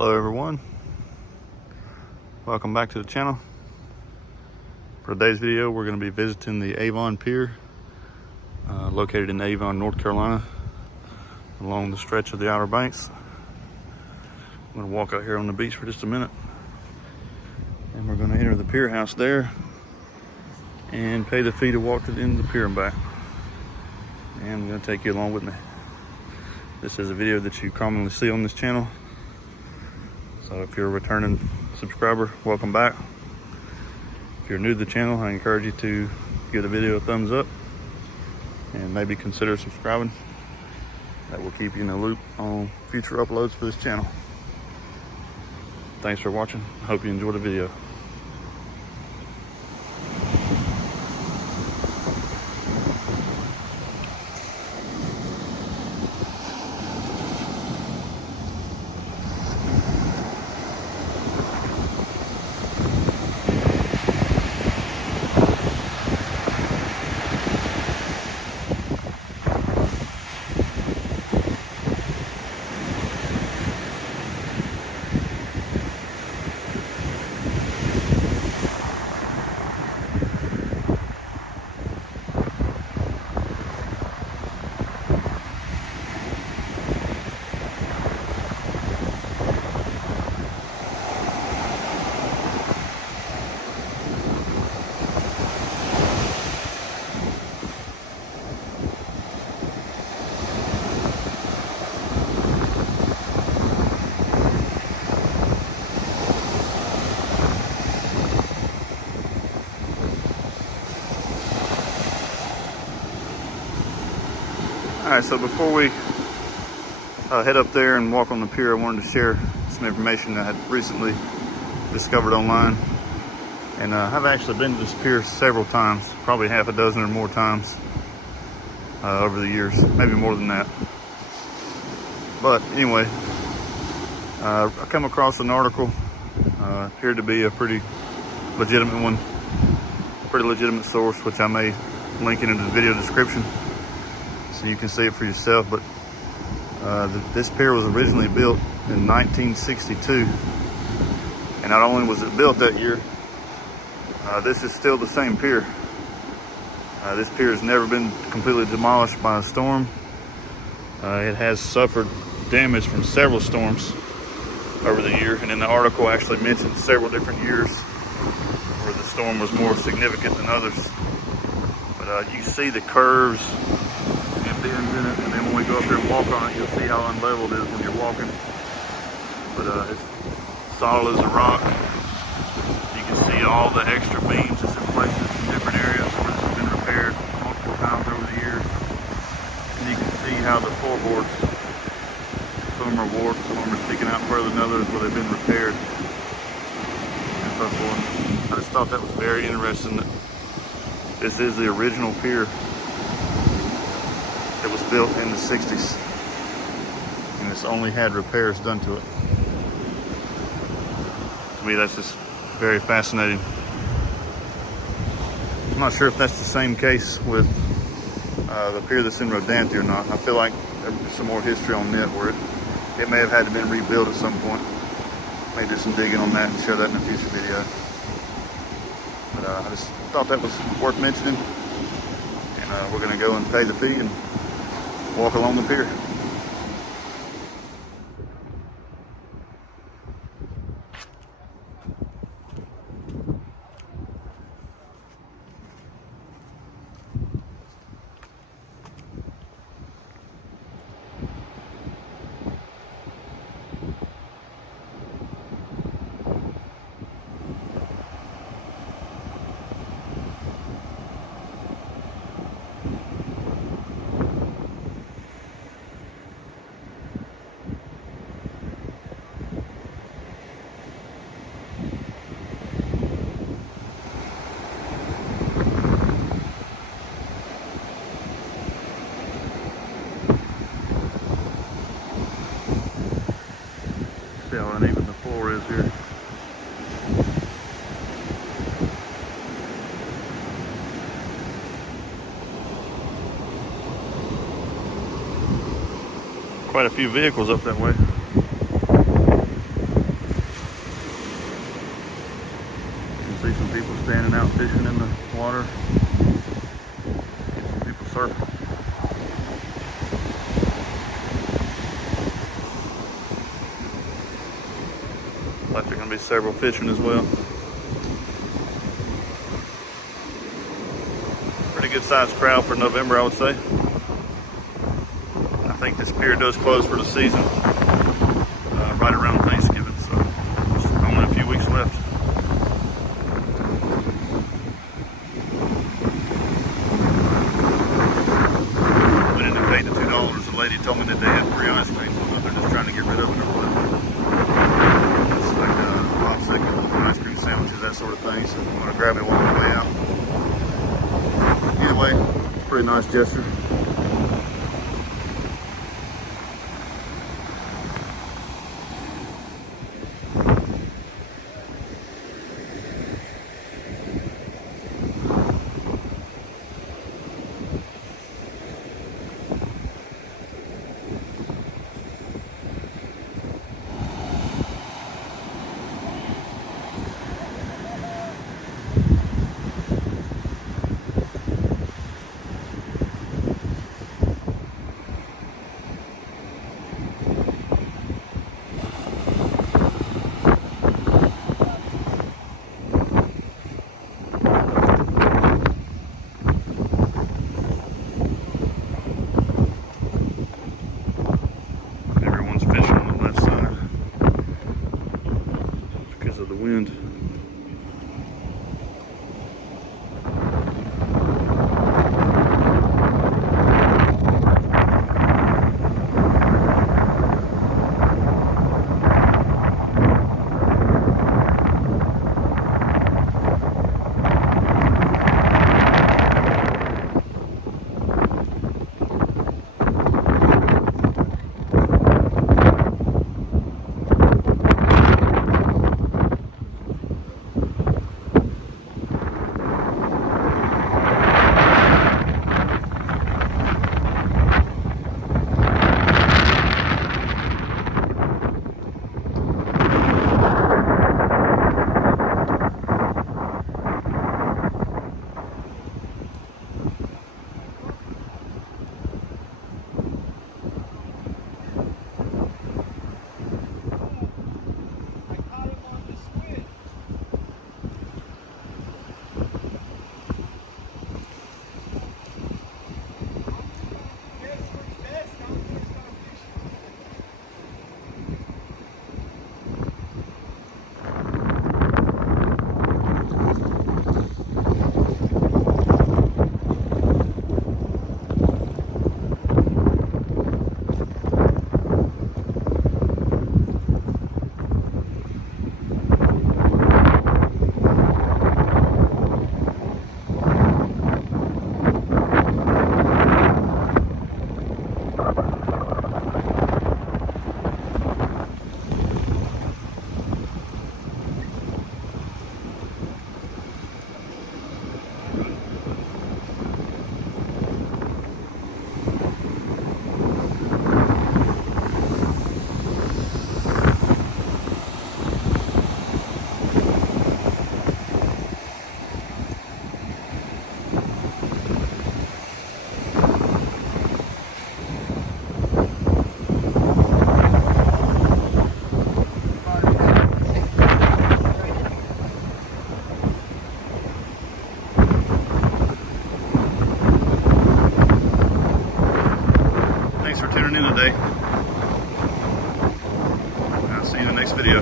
Hello everyone, welcome back to the channel. For today's video we're going to be visiting the Avon Pier located in Avon, North Carolina, along the stretch of the Outer Banks. I'm going to walk out here on the beach for just a minute and we're going to enter the pier house there and pay the fee to walk to the end of the pier and back. And I'm going to take you along with me. This is a video that you commonly see on this channel. So if you're a returning subscriber, welcome back. If you're new to the channel, I encourage you to give the video a thumbs up and maybe consider subscribing. That will keep you in the loop on future uploads for this channel. Thanks for watching. I hope you enjoyed the video. Alright, so before we head up there and walk on the pier, I wanted to share some information that I had recently discovered online. And I've actually been to this pier several times, probably half a dozen or more times over the years, maybe more than that. But anyway, I come across an article, appeared to be a pretty legitimate one, pretty legitimate source, which I may link in the video description, so you can see it for yourself. But this pier was originally built in 1962, and not only was it built that year, this is still the same pier. This pier has never been completely demolished by a storm. It has suffered damage from several storms over the year, and in the article actually mentioned several different years where the storm was more significant than others. But you see the curves and bends in it, and then when we go up there and walk on it, you'll see how unlevel it is when you're walking. But it's solid as a rock. You can see all the extra beams that's in places in different areas where this has been repaired multiple times over the years. And you can see how the floorboards, some are warped, some of them are sticking out further than others where they've been repaired and so forth. I just thought that was very interesting that this is the original pier that was built in the 60s, and it's only had repairs done to it. To me, that's just very fascinating. I'm not sure if that's the same case with the pier that's in Rodanthe or not. I feel like there's some more history on that where it may have had to been rebuilt at some point. May do some digging on that and share that in a future video. But I just thought that was worth mentioning, and we're going to go and pay the fee and walk along the pier. See how uneven the floor is here. Quite a few vehicles up that way. Like there are gonna be several fishing as well. Pretty good sized crowd for November, I would say. I think this pier does close for the season right around Thanksgiving, so just only a few weeks left. We didn't pay the $2. The lady told me that they had free ice cream, so they're just trying to get rid of it or whatever. It's like popsicle, ice cream sandwiches, that sort of thing. So I'm gonna grab it while on the way out. Either way, pretty nice gesture. Of the wind. Thanks for tuning in today. I'll see you in the next video.